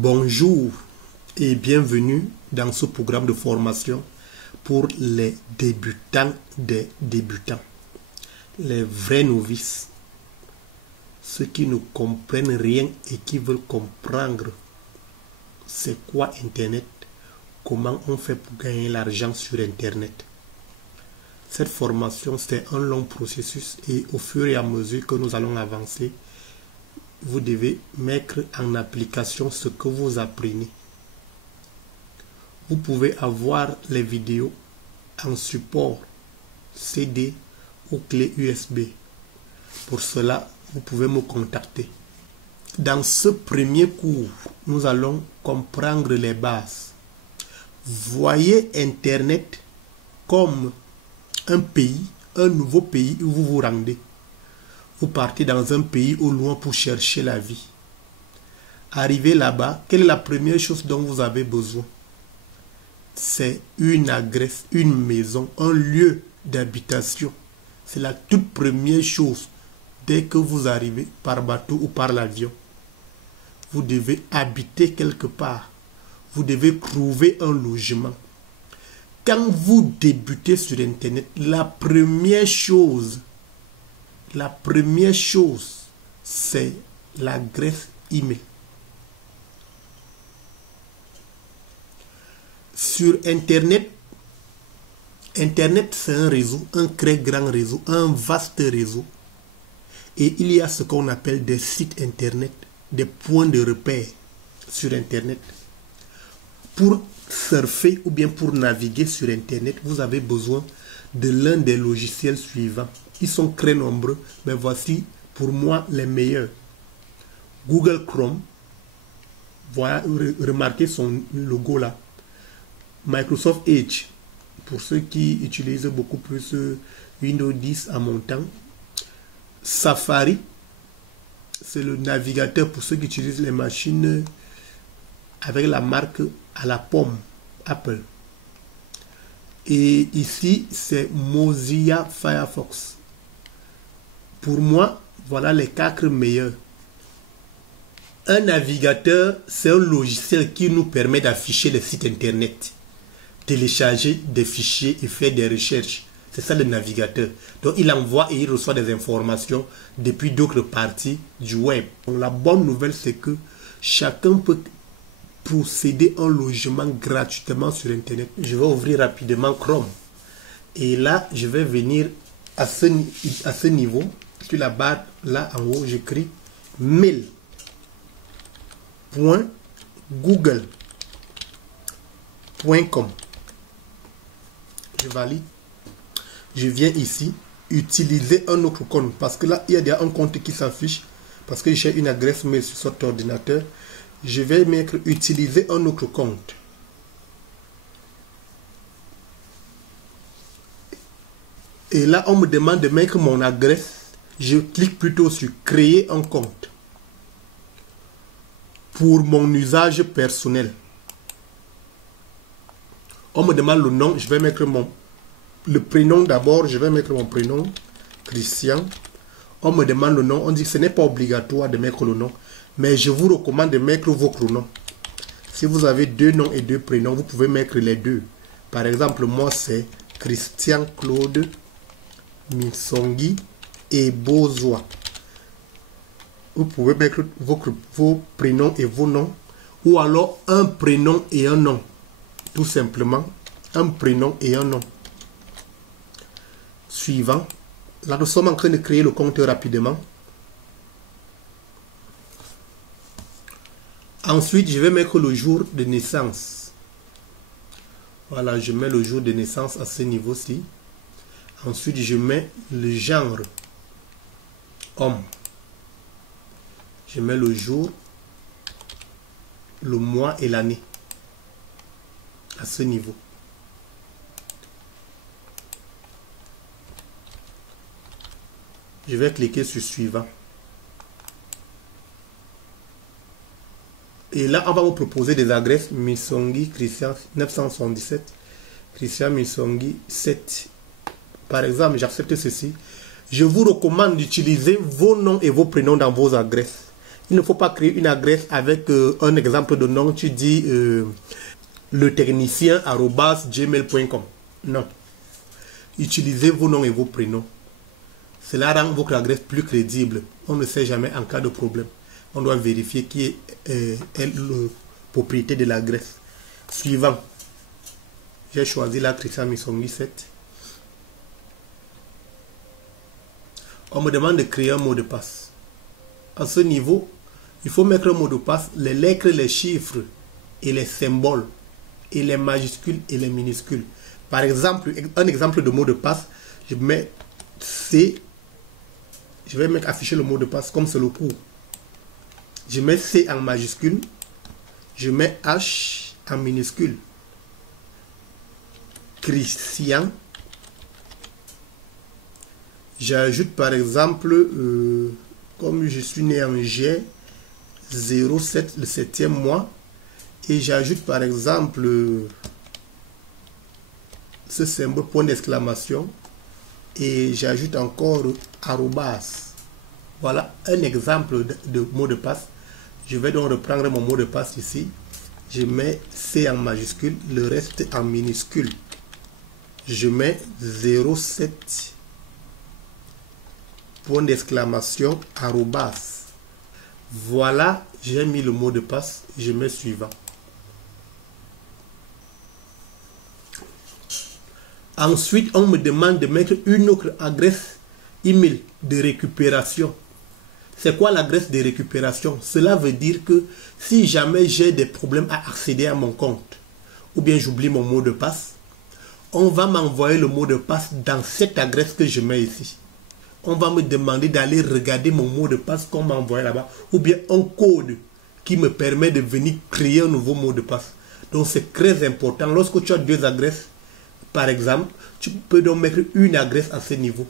Bonjour et bienvenue dans ce programme de formation pour les débutants des débutants, les vrais novices, ceux qui ne comprennent rien et qui veulent comprendre c'est quoi Internet, comment on fait pour gagner l'argent sur Internet. Cette formation, c'est un long processus et au fur et à mesure que nous allons avancer, vous devez mettre en application ce que vous apprenez. Vous pouvez avoir les vidéos en support CD ou clé USB. Pour cela, vous pouvez me contacter. Dans ce premier cours, nous allons comprendre les bases. Voyez Internet comme un pays, un nouveau pays où vous vous rendez. Vous partez dans un pays au loin pour chercher la vie. Arrivez là-bas, quelle est la première chose dont vous avez besoin? C'est une adresse, une maison, un lieu d'habitation. C'est la toute première chose dès que vous arrivez par bateau ou par l'avion. Vous devez habiter quelque part. Vous devez trouver un logement. Quand vous débutez sur Internet, la première chose, c'est l'adresse email. Sur Internet, c'est un réseau, un très grand réseau, un vaste réseau. Et il y a ce qu'on appelle des sites Internet, des points de repère sur Internet. Pour surfer ou bien pour naviguer sur Internet, vous avez besoin de l'un des logiciels suivants. Ils sont très nombreux, mais voici pour moi les meilleurs. Google Chrome, voilà, remarquez son logo là. Microsoft Edge, pour ceux qui utilisent beaucoup plus Windows 10 à mon temps. Safari, c'est le navigateur pour ceux qui utilisent les machines avec la marque à la pomme, Apple. Et ici, c'est Mozilla Firefox. Pour moi, voilà les 4 meilleurs. Un navigateur, c'est un logiciel qui nous permet d'afficher les sites Internet, télécharger des fichiers et faire des recherches. C'est ça le navigateur. Donc, il envoie et il reçoit des informations depuis d'autres parties du web. Donc, la bonne nouvelle, c'est que chacun peut procéder à un logement gratuitement sur Internet. Je vais ouvrir rapidement Chrome. Et là, je vais venir à ce niveau. Sur la barre, là en haut, j'écris mail.google.com. Je valide. Je viens ici, utiliser un autre compte. Parce que là, il y a déjà un compte qui s'affiche. Parce que j'ai une adresse mail sur cet ordinateur. Je vais mettre utiliser un autre compte. Et là, on me demande de mettre mon adresse. Je clique plutôt sur créer un compte. Pour mon usage personnel. On me demande le nom. Je vais mettre le prénom d'abord. Je vais mettre mon prénom. Christian. On me demande le nom. On dit que ce n'est pas obligatoire de mettre le nom. Mais je vous recommande de mettre votre nom. Si vous avez 2 noms et 2 prénoms, vous pouvez mettre les 2. Par exemple, moi c'est Christian Claude Misongi et Bozoa. Vous pouvez mettre vos prénoms et vos noms. Ou alors un prénom et un nom. Tout simplement, un prénom et un nom. Suivant. Là, nous sommes en train de créer le compte rapidement. Ensuite, je vais mettre le jour de naissance. Voilà, je mets le jour de naissance à ce niveau-ci. Ensuite, je mets le genre. Homme. Je mets le jour, le mois et l'année. À ce niveau. Je vais cliquer sur suivant. Et là, on va vous proposer des adresses. Misongi, Christian 977. Christian Misongi 7. Par exemple, j'accepte ceci. Je vous recommande d'utiliser vos noms et vos prénoms dans vos adresses. Il ne faut pas créer une adresse avec un exemple de nom. Tu dis le technicien@gmail.com. Non. Utilisez vos noms et vos prénoms. Cela rend votre adresse plus crédible. On ne sait jamais en cas de problème. On doit vérifier qui est le propriété de l'adresse. Suivant. J'ai choisi la Christian Misongi 7. On me demande de créer un mot de passe. À ce niveau, il faut mettre un mot de passe, les lettres, les chiffres et les symboles, et les majuscules et les minuscules. Par exemple, un exemple de mot de passe, je mets C, je vais afficher le mot de passe comme c'est le cours. Je mets C en majuscule, je mets H en minuscule. Christian. J'ajoute par exemple, comme je suis né en G, 07, le 7e mois, et j'ajoute par exemple ce symbole point d'exclamation, et j'ajoute encore arrobas. Voilà un exemple de mot de passe. Je vais donc reprendre mon mot de passe ici. Je mets C en majuscule, le reste en minuscule. Je mets 07 point d'exclamation arrobas. Voilà, j'ai mis le mot de passe. Je mets suivant. Ensuite, on me demande de mettre une autre adresse email de récupération. C'est quoi l'adresse de récupération? Cela veut dire que si jamais j'ai des problèmes à accéder à mon compte, ou bien j'oublie mon mot de passe, on va m'envoyer le mot de passe dans cette adresse que je mets ici. On va me demander d'aller regarder mon mot de passe qu'on m'a envoyé là-bas, ou bien un code qui me permet de venir créer un nouveau mot de passe. Donc c'est très important. Lorsque tu as deux adresses, par exemple, tu peux donc mettre une adresse à ce niveau.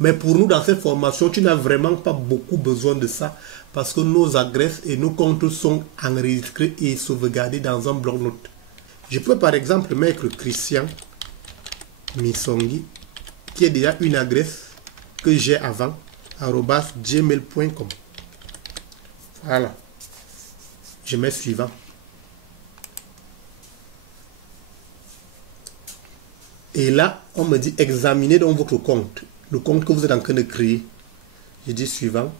Mais pour nous, dans cette formation, tu n'as vraiment pas beaucoup besoin de ça, parce que nos adresses et nos comptes sont enregistrés et sauvegardés dans un bloc-notes. Je peux par exemple mettre Christian Misongi, qui est déjà une adresse que j'ai avant, @gmail.com. Voilà. Je mets suivant. Et là, on me dit examinez donc votre compte, le compte que vous êtes en train de créer. Je dis suivant.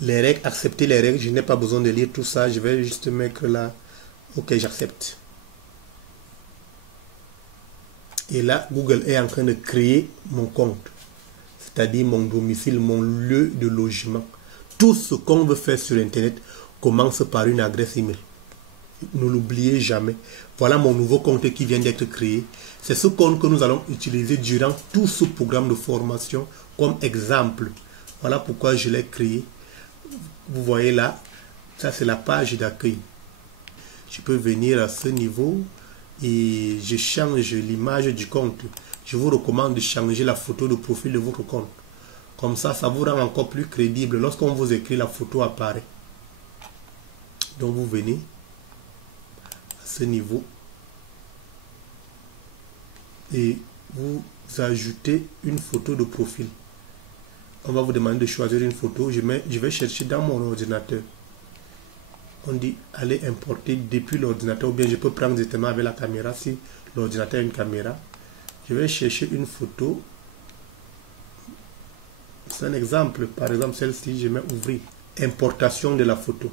Les règles, accepter les règles, je n'ai pas besoin de lire tout ça, je vais juste mettre là, ok, j'accepte. Et là, Google est en train de créer mon compte, c'est-à-dire mon domicile, mon lieu de logement. Tout ce qu'on veut faire sur Internet commence par une adresse email. Ne l'oubliez jamais. Voilà mon nouveau compte qui vient d'être créé. C'est ce compte que nous allons utiliser durant tout ce programme de formation comme exemple. Voilà pourquoi je l'ai créé. Vous voyez là, ça c'est la page d'accueil. Je peux venir à ce niveau et je change l'image du compte. Je vous recommande de changer la photo de profil de votre compte. Comme ça, ça vous rend encore plus crédible. Lorsqu'on vous écrit, la photo apparaît. Donc vous venez à ce niveau et vous ajoutez une photo de profil. On va vous demander de choisir une photo. Je vais chercher dans mon ordinateur. On dit allez importer depuis l'ordinateur, ou bien je peux prendre directement avec la caméra si l'ordinateur a une caméra. Je vais chercher une photo. C'est un exemple. Par exemple, celle-ci, je mets ouvrir. Importation de la photo.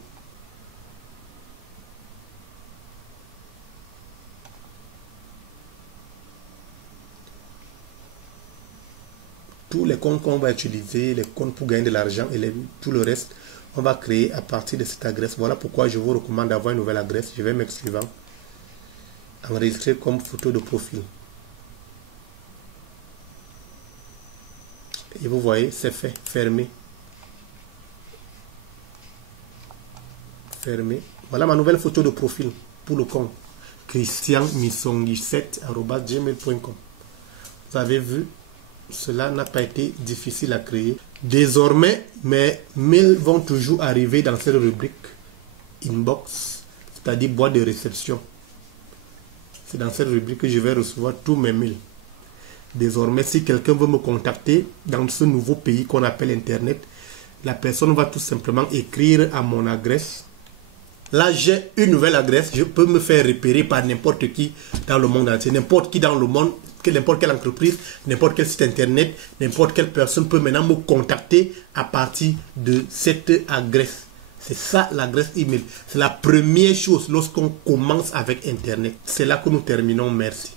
Tous les comptes qu'on va utiliser, les comptes pour gagner de l'argent et tout le reste, on va créer à partir de cette adresse. Voilà pourquoi je vous recommande d'avoir une nouvelle adresse. Je vais mettre suivant. Enregistrer comme photo de profil. Et vous voyez, c'est fait. Fermé. Fermé. Voilà ma nouvelle photo de profil pour le compte. christianmisongi7@gmail.com. Vous avez vu, cela n'a pas été difficile à créer. Désormais, mes mails vont toujours arriver dans cette rubrique inbox, c'est-à-dire boîte de réception. C'est dans cette rubrique que je vais recevoir tous mes mails. Désormais, si quelqu'un veut me contacter dans ce nouveau pays qu'on appelle Internet, La personne va tout simplement écrire à mon adresse. Là, j'ai une nouvelle adresse. Je peux me faire repérer par n'importe qui dans le monde entier. N'importe qui dans le monde, n'importe quelle entreprise, n'importe quel site internet, n'importe quelle personne peut maintenant me contacter à partir de cette adresse. C'est ça l'adresse email. C'est la première chose lorsqu'on commence avec Internet. C'est là que nous terminons. Merci.